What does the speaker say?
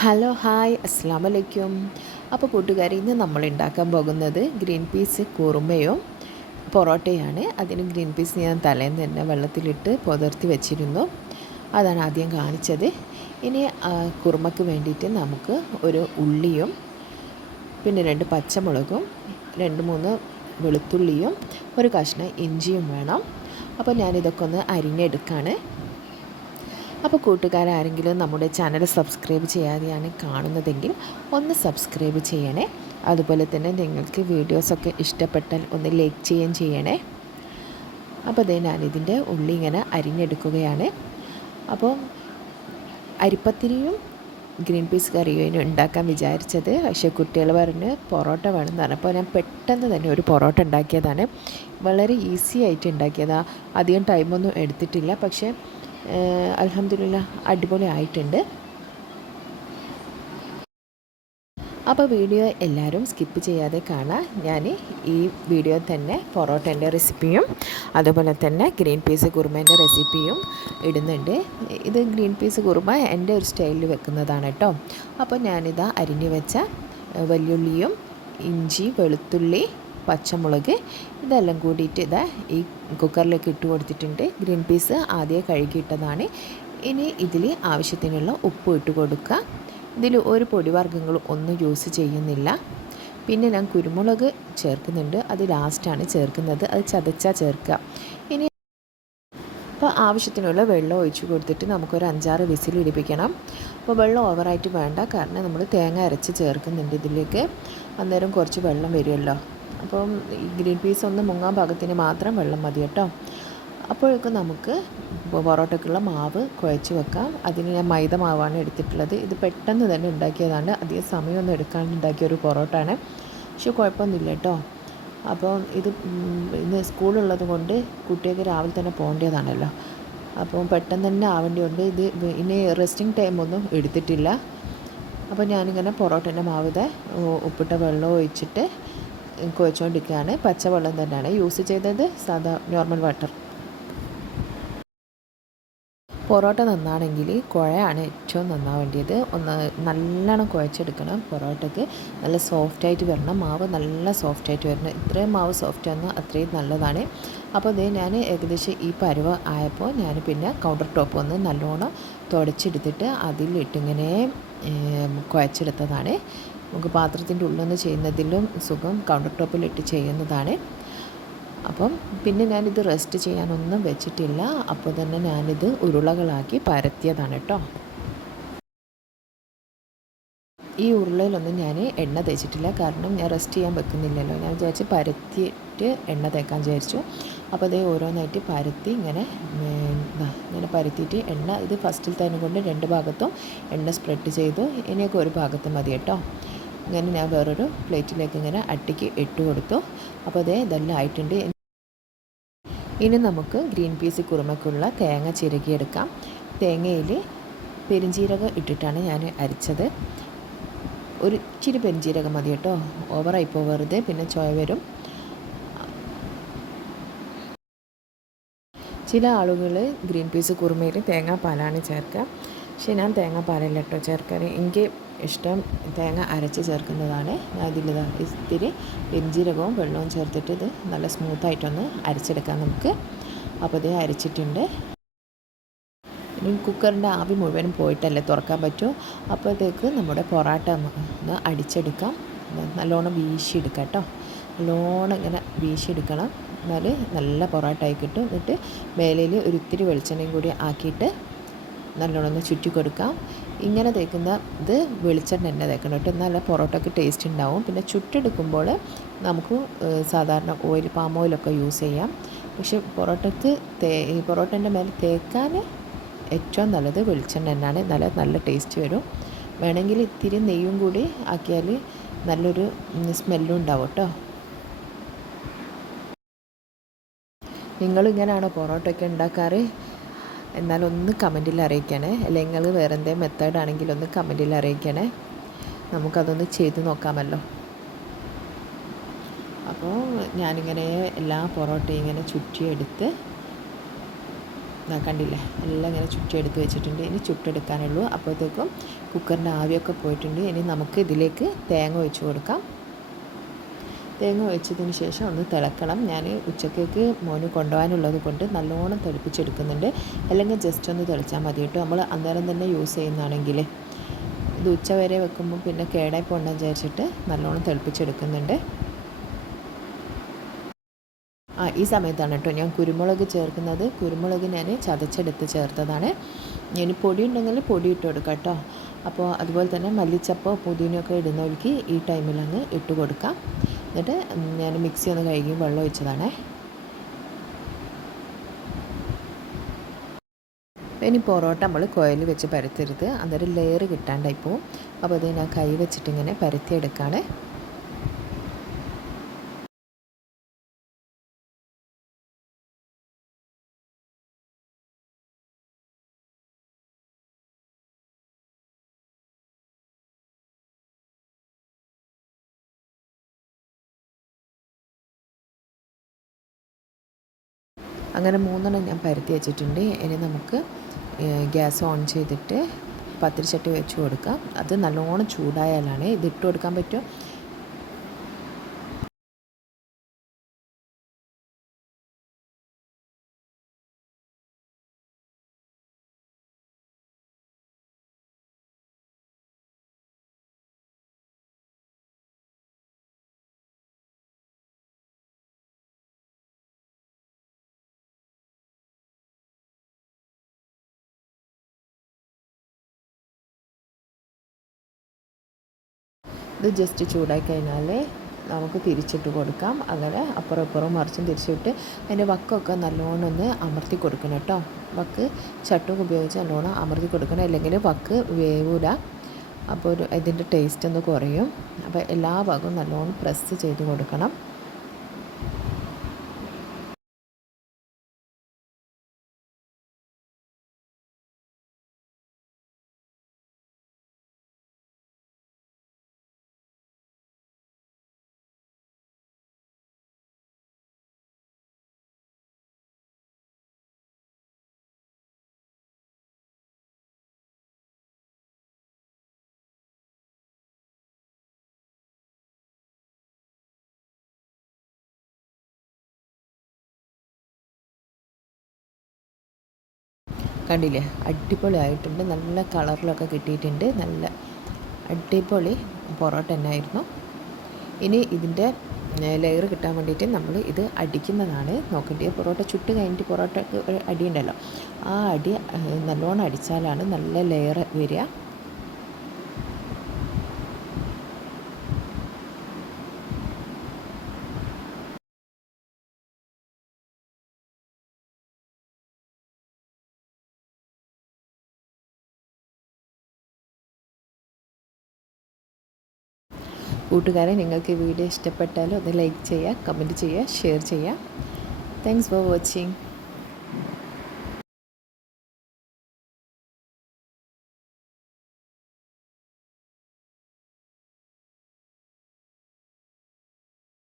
Hello hi അസ്സാം വലൈക്കും. അപ്പോൾ കൂട്ടുകാരി, ഇന്ന് നമ്മൾ ഉണ്ടാക്കാൻ പോകുന്നത് ഗ്രീൻ പീസ് കുറുമയും പൊറോട്ടയാണ്. അതിന് ഗ്രീൻ പീസ് ഞാൻ തലേന്ന് തന്നെ വെള്ളത്തിലിട്ട് പുതിർത്തി വെച്ചിരുന്നു. അതാണ് ആദ്യം കാണിച്ചത്. ഇനി കുറുമയ്ക്ക് വേണ്ടിയിട്ട് നമുക്ക് ഒരു ഉള്ളിയും പിന്നെ 2 പച്ചമുളകും 2-3 വെളുത്തുള്ളിയും ഒരു കഷ്ണം ഇഞ്ചിയും വേണം. അപ്പോൾ ഞാനിതൊക്കെ ഒന്ന് അരിഞ്ഞെടുക്കുകയാണ്. അപ്പോൾ കൂട്ടുകാരാരെങ്കിലും നമ്മുടെ ചാനൽ സബ്സ്ക്രൈബ് ചെയ്യാതെയാണ് കാണുന്നതെങ്കിൽ ഒന്ന് സബ്സ്ക്രൈബ് ചെയ്യണേ. അതുപോലെ തന്നെ നിങ്ങൾക്ക് വീഡിയോസൊക്കെ ഇഷ്ടപ്പെട്ടാൽ ഒന്ന് ലൈക്ക് ചെയ്യുകയും ചെയ്യണേ. അപ്പോൾ അതേ ഞാനിതിൻ്റെ ഉള്ളി ഇങ്ങനെ അരിഞ്ഞെടുക്കുകയാണ്. അപ്പോൾ അരിപ്പത്തിരിയും ഗ്രീൻ പീസ് കറിയും ഉണ്ടാക്കാൻ വിചാരിച്ചത്, പക്ഷേ കുട്ടികൾ പറഞ്ഞ് പൊറോട്ട വേണമെന്ന് പറഞ്ഞപ്പോൾ ഞാൻ പെട്ടെന്ന് തന്നെ ഒരു പൊറോട്ട ഉണ്ടാക്കിയതാണ്. വളരെ ഈസി ആയിട്ട് ഉണ്ടാക്കിയതാണ്. അധികം ടൈമൊന്നും എടുത്തിട്ടില്ല. പക്ഷേ അൽഹംദുലില്ലാ അടിപൊളി ആയിട്ടുണ്ട്. അപ്പോൾ വീഡിയോ എല്ലാവരും സ്കിപ്പ് ചെയ്യാതെ കാണാം. ഞാൻ ഈ വീഡിയോ തന്നെ പൊറോട്ടേൻ്റെ റെസിപ്പിയും അതുപോലെ തന്നെ ഗ്രീൻ പീസ് കുറുമേൻ്റെ റെസിപ്പിയും ഇടുന്നുണ്ട്. ഇത് ഗ്രീൻ പീസ് കുറുമ എൻ്റെ ഒരു സ്റ്റൈലിൽ വെക്കുന്നതാണ് കേട്ടോ. അപ്പോൾ ഞാനിതാ അരിഞ്ഞു വെച്ച വലിയുള്ളിയും ഇഞ്ചി, വെളുത്തുള്ളി, പച്ചമുളക് ഇതെല്ലാം കൂടിയിട്ട് ഇതാ ഈ കുക്കറിലേക്ക് ഇട്ട് കൊടുത്തിട്ടുണ്ട്. ഗ്രീൻ പീസ് ആദ്യം കഴുകിയിട്ടതാണ്. ഇനി ഇതിൽ ആവശ്യത്തിനുള്ള ഉപ്പ് ഇട്ട് കൊടുക്കുക. ഇതിൽ ഒരു പൊടിവർഗ്ഗങ്ങളും ഒന്നും യൂസ് ചെയ്യുന്നില്ല. പിന്നെ ഞാൻ കുരുമുളക് ചേർക്കുന്നുണ്ട്. അത് ലാസ്റ്റാണ് ചേർക്കുന്നത്. അത് ചതച്ചാൽ ചേർക്കുക. ഇനി അപ്പോൾ ആവശ്യത്തിനുള്ള വെള്ളം ഒഴിച്ച് കൊടുത്തിട്ട് നമുക്കൊരു 5-6 വിസിൽ ഇടിപ്പിക്കണം. അപ്പോൾ വെള്ളം ഓവറായിട്ട് വേണ്ട, കാരണം നമ്മൾ തേങ്ങ അരച്ച് ചേർക്കുന്നുണ്ട് ഇതിലേക്ക്. അന്നേരം കുറച്ച് വെള്ളം വരുമല്ലോ. അപ്പം ഈ ഗ്രീൻ പീസ് ഒന്ന് മുങ്ങാൻ പാകത്തിന് മാത്രം വെള്ളം മതി കേട്ടോ. അപ്പോഴേക്കും നമുക്ക് പൊറോട്ടയ്ക്കുള്ള മാവ് കുഴച്ച് വെക്കാം. അതിന് ഞാൻ മൈദ മാവാണ് എടുത്തിട്ടുള്ളത്. ഇത് പെട്ടെന്ന് തന്നെ ഉണ്ടാക്കിയതാണ്. അധികം സമയമൊന്നും എടുക്കാണ്ട് ഉണ്ടാക്കിയൊരു പൊറോട്ടയാണ്. പക്ഷേ കുഴപ്പമൊന്നുമില്ല കേട്ടോ. അപ്പോൾ ഇത് ഇന്ന് സ്കൂളുള്ളത് കൊണ്ട് കുട്ടികൾക്ക് രാവിലെ തന്നെ പോകേണ്ടതാണല്ലോ. അപ്പോൾ പെട്ടെന്ന് തന്നെ ആവേണ്ടതുകൊണ്ട് ഇത് ഇനി റെസ്റ്റിംഗ് ടൈമൊന്നും എടുത്തിട്ടില്ല. അപ്പോൾ ഞാനിങ്ങനെ പൊറോട്ടേൻ്റെ മാവ് ഉപ്പിട്ട വെള്ളം ഒഴിച്ചിട്ട് കുഴച്ചുകൊണ്ടിരിക്കുകയാണ്. പച്ചവെള്ളം തന്നെയാണ് യൂസ് ചെയ്തത്, സാധാ നോർമൽ വാട്ടർ. പൊറോട്ട നന്നാണെങ്കിൽ കുഴയാണ് ഏറ്റവും നന്നാവേണ്ടത്. ഒന്ന് നല്ലോണം കുഴച്ചെടുക്കണം. പൊറോട്ടയ്ക്ക് നല്ല സോഫ്റ്റായിട്ട് വരണം. മാവ് നല്ല സോഫ്റ്റായിട്ട് വരണം. ഇത്രയും മാവ് സോഫ്റ്റ് ആകുന്ന അത്രയും നല്ലതാണ്. അപ്പോൾ ഇത് ഞാൻ ഏകദേശം ഈ പരുവ ആയപ്പോൾ ഞാൻ പിന്നെ കൗണ്ടർ ടോപ്പ് ഒന്ന് നല്ലോണം തുടച്ചെടുത്തിട്ട് അതിലിട്ടിങ്ങനെ കുഴച്ചെടുത്തതാണ്. നമുക്ക് പാത്രത്തിൻ്റെ ഉള്ളിൽ ചെയ്യുന്നതിലും സുഖം കൗണ്ടർ ടോപ്പിലിട്ട് ചെയ്യുന്നതാണ്. അപ്പം പിന്നെ ഞാനിത് റെസ്റ്റ് ചെയ്യാനൊന്നും വെച്ചിട്ടില്ല. അപ്പോൾ തന്നെ ഞാനിത് ഉരുളകളാക്കി പരത്തിയതാണ് കേട്ടോ. ഈ ഉരുളയിലൊന്നും ഞാൻ എണ്ണ തേച്ചിട്ടില്ല, കാരണം ഞാൻ റെസ്റ്റ് ചെയ്യാൻ വെക്കുന്നില്ലല്ലോ. ഞാൻ വിചാരിച്ച് പരത്തിയിട്ട് എണ്ണ തേക്കാൻ വിചാരിച്ചു. അപ്പോൾ അതേ ഓരോന്നായിട്ട് പരത്തി ഇങ്ങനെ പരത്തിയിട്ട് എണ്ണ ഇത് ഫസ്റ്റിൽ തന്നെ കൊണ്ട് 2 ഭാഗത്തും എണ്ണ സ്പ്രെഡ് ചെയ്തു. ഇനിയൊക്കെ ഒരു ഭാഗത്ത് മതി കേട്ടോ. ഇങ്ങനെ ഞാൻ വേറൊരു പ്ലേറ്റിലേക്ക് ഇങ്ങനെ അട്ടിക്ക് ഇട്ട് കൊടുത്തു. അപ്പോൾ അതേ ഇതെല്ലാം ആയിട്ടുണ്ട്. ഇനി നമുക്ക് ഗ്രീൻ പീസ് കുറുമയ്ക്കുള്ള തേങ്ങ ചിരകിയെടുക്കാം. തേങ്ങയിൽ പെരുംജീരകം ഇട്ടിട്ടാണ് ഞാൻ അരച്ചത്. ഒരു ഇച്ചിരി പെരുംജീരകം മതി കേട്ടോ, ഓവറായി പോകരുത്, പിന്നെ ചൊയ വരും. ചില ആളുകൾ ഗ്രീൻ പീസ് കുറുമയിൽ തേങ്ങാപ്പാലാണ് ചേർക്കുക. പക്ഷേ ഞാൻ തേങ്ങാപ്പാലല്ല കേട്ടോ ചേർക്കാൻ. എനിക്ക് ഇഷ്ടം തേങ്ങ അരച്ച് ചേർക്കുന്നതാണ്. ഞാൻ ഇതിൽ ഇത്തിരി പെരുംജീരകവും വെള്ളവും ചേർത്തിട്ട് ഇത് നല്ല സ്മൂത്തായിട്ടൊന്ന് അരച്ചെടുക്കാം നമുക്ക്. അപ്പോൾ ഇത് അരച്ചിട്ടുണ്ട്. ഇനി കുക്കറിൻ്റെ ആവി മുഴുവനും പോയിട്ടല്ലേ തുറക്കാൻ പറ്റൂ. അപ്പോഴത്തേക്ക് നമ്മുടെ പൊറോട്ട ഒന്ന് അടിച്ചെടുക്കാം. നല്ലോണം വീശിയെടുക്കാം കേട്ടോ. നല്ലോണം ഇങ്ങനെ വീശിയെടുക്കണം, എന്നാൽ നല്ല പൊറോട്ട ആയി കിട്ടും. എന്നിട്ട് മേലയിൽ ഒരു ഇത്തിരി വെളിച്ചെണ്ണയും കൂടി ആക്കിയിട്ട് നല്ലോണം ഒന്ന് ചുറ്റി കൊടുക്കാം. ഇങ്ങനെ തേക്കുന്ന ഇത് വെളിച്ചെണ്ണ തന്നെ തേക്കണം കേട്ടോ, നല്ല പൊറോട്ടയ്ക്ക് ടേസ്റ്റ് ഉണ്ടാവും. പിന്നെ ചുട്ടെടുക്കുമ്പോൾ നമുക്ക് സാധാരണ ഓയിൽ, പാം ഓയിലൊക്കെ യൂസ് ചെയ്യാം. പക്ഷേ പൊറോട്ടയ്ക്ക് ഈ പൊറോട്ടേൻ്റെ മേലെ തേക്കാൻ ഏറ്റവും നല്ലത് വെളിച്ചെണ്ണ തന്നെയാണ്. നല്ല ടേസ്റ്റ് വരും. വേണമെങ്കിൽ ഇത്തിരി നെയ്യും കൂടി ആക്കിയാൽ നല്ലൊരു സ്മെല്ലും ഉണ്ടാവും കേട്ടോ. നിങ്ങളിങ്ങനെയാണോ പൊറോട്ടയൊക്കെ ഉണ്ടാക്കാറ്? എന്നാലൊന്ന് കമൻറ്റിൽ അറിയിക്കണേ. അല്ലെങ്കിൽ നിങ്ങൾ വേറെ എന്തെങ്കിലും മെത്തേഡാണെങ്കിൽ ഒന്ന് കമൻറ്റിൽ അറിയിക്കണേ. നമുക്കതൊന്ന് ചെയ്ത് നോക്കാമല്ലോ. അപ്പോൾ ഞാനിങ്ങനെ എല്ലാ പൊറോട്ടയും ഇങ്ങനെ ചുറ്റിയെടുത്ത് കണ്ടില്ലേ, എല്ലാം ഇങ്ങനെ ചുറ്റിയെടുത്ത് വെച്ചിട്ടുണ്ട്. ഇനി ചുട്ടെടുക്കാനുള്ളൂ. അപ്പോഴത്തേക്കും കുക്കറിൻ്റെ ആവിയൊക്കെ പോയിട്ടുണ്ട്. ഇനി നമുക്ക് ഇതിലേക്ക് തേങ്ങ ഒഴിച്ച് കൊടുക്കാം. തേങ്ങ ഒഴിച്ചതിന് ശേഷം ഒന്ന് തിളക്കണം. ഞാൻ ഉച്ചക്കേക്ക് മോന് കൊണ്ടുപോകാനുള്ളത് കൊണ്ട് നല്ലോണം തിളപ്പിച്ചെടുക്കുന്നുണ്ട്. അല്ലെങ്കിൽ ജസ്റ്റ് ഒന്ന് തിളച്ചാൽ മതി കേട്ടോ. നമ്മൾ അന്നേരം തന്നെ യൂസ് ചെയ്യുന്നതാണെങ്കിൽ ഇത് ഉച്ച വരെ വെക്കുമ്പോൾ പിന്നെ കേടായി പോകണ്ടെന്ന് വിചാരിച്ചിട്ട് നല്ലോണം തിളപ്പിച്ചെടുക്കുന്നുണ്ട്. ഈ സമയത്താണ് കേട്ടോ ഞാൻ കുരുമുളക് ചേർക്കുന്നത്. കുരുമുളക് ഞാൻ ചതച്ചെടുത്ത് ചേർത്തതാണ്. ഇനി പൊടി ഉണ്ടെങ്കിൽ പൊടി ഇട്ട് കൊടുക്കാം കേട്ടോ. അപ്പോൾ അതുപോലെ തന്നെ മല്ലിച്ചപ്പോ പുതിനയൊക്കെ ഇടുന്നവർക്ക് ഈ ടൈമിലങ്ങ് ഇട്ട് കൊടുക്കാം. എന്നിട്ട് ഞാൻ മിക്സി ഒന്ന് കഴുകി വെള്ളം ഒഴിച്ചതാണേ. ഇനി പൊറോട്ട നമ്മൾ കോയിൽ വെച്ച് പരത്തരുത്, അന്നേരം ലെയർ കിട്ടാണ്ടായി പോവും. അപ്പോൾ അത് ഞാൻ കൈ വെച്ചിട്ടിങ്ങനെ പരത്തിയെടുക്കുകയാണ്. അങ്ങനെ 3 ഞാൻ പരത്തി വെച്ചിട്ടുണ്ട്. ഇനി നമുക്ക് ഗ്യാസ് ഓൺ ചെയ്തിട്ട് പത്തിരിച്ചട്ടി വെച്ച് കൊടുക്കാം. അത് നല്ലോണം ചൂടായാലാണ് ഇത് ഇട്ട് കൊടുക്കാൻ പറ്റും. ഇത് ജസ്റ്റ് ചൂടായി കഴിഞ്ഞാൽ നമുക്ക് തിരിച്ചിട്ട് കൊടുക്കാം. അങ്ങനെ അപ്പുറം ഇപ്പുറം മറിച്ചും തിരിച്ചിട്ട് അതിൻ്റെ വക്കൊക്കെ നല്ലോണം ഒന്ന് അമർത്തി കൊടുക്കണം കേട്ടോ. വക്ക് ചട്ടുക ഉപയോഗിച്ച് നല്ലോണം അമർത്തി കൊടുക്കണം, അല്ലെങ്കിൽ വക്ക് വേവില്ല. അപ്പോൾ ഇതിൻ്റെ ടേസ്റ്റ് ഒന്ന് കുറയും. അപ്പോൾ എല്ലാ ഭാഗവും നല്ലോണം പ്രസ് ചെയ്ത് കൊടുക്കണം. കണ്ടില്ലേ, അടിപൊളിയായിട്ടുണ്ട്. നല്ല കളറിലൊക്കെ കിട്ടിയിട്ടുണ്ട്. നല്ല അടിപൊളി പൊറോട്ട തന്നെ ആയിരുന്നു. ഇനി ഇതിൻ്റെ ലെയർ കിട്ടാൻ വേണ്ടിയിട്ട് നമ്മൾ ഇത് അടിക്കുന്നതാണ് നോക്കേണ്ടത്. പൊറോട്ട ചുട്ട് കഴിഞ്ഞിട്ട് പൊറോട്ടക്ക് ഒരു അടിയുണ്ടല്ലോ, ആ അടി നല്ലോണം അടിച്ചാലാണ് നല്ല ലെയർ വരിക. കൂട്ടുകാരെ, നിങ്ങൾക്ക് ഈ വീഡിയോ ഇഷ്ടപ്പെട്ടാലും അത് ലൈക്ക് ചെയ്യുക, കമൻറ്റ് ചെയ്യുക, ഷെയർ ചെയ്യുക. Thanks for watching.